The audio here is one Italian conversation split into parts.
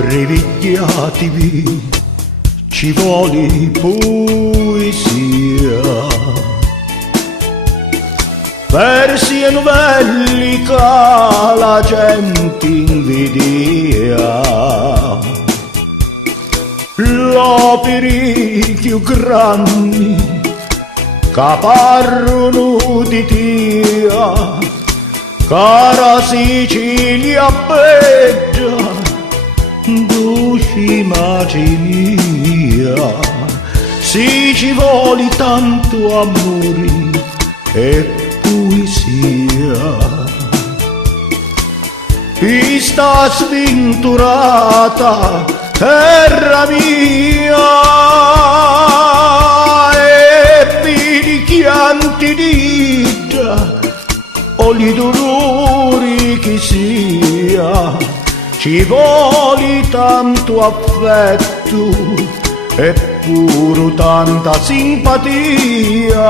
rivigliatevi, ci vuole poesia. Versi e novelli che la gente invidia, l'operi più grandi che parlano di Dio, cara Sicilia bella, dolce immagine, si ci vuole tanto amore e poesia. Questa sventurata terra mia e vedi chianti dita o gli dolori che sia, ci vuole tanto affetto e pure tanta simpatia.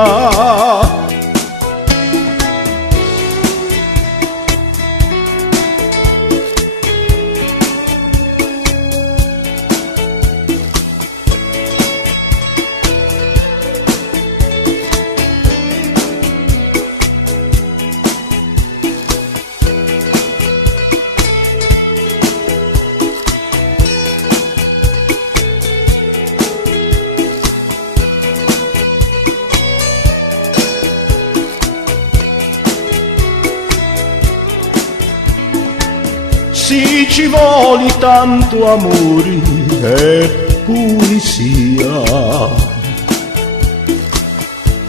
Sì, ci vuole tanto amore e poesia.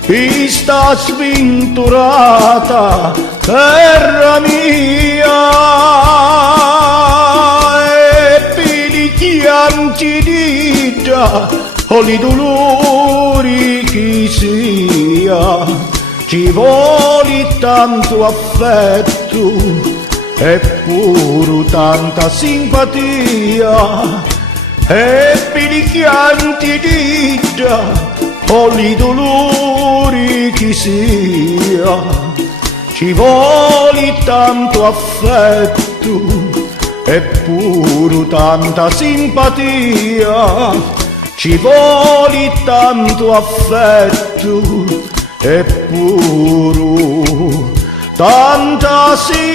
Questa sventurata terra mia e per i chianti dita o i dolori che sia, ci vuole tanto affetto e pure tanta simpatia, e per i chianti dita o i dolori che sia, ci vuole tanto affetto e pure tanta simpatia, ci vuole tanto affetto e pure tanta simpatia.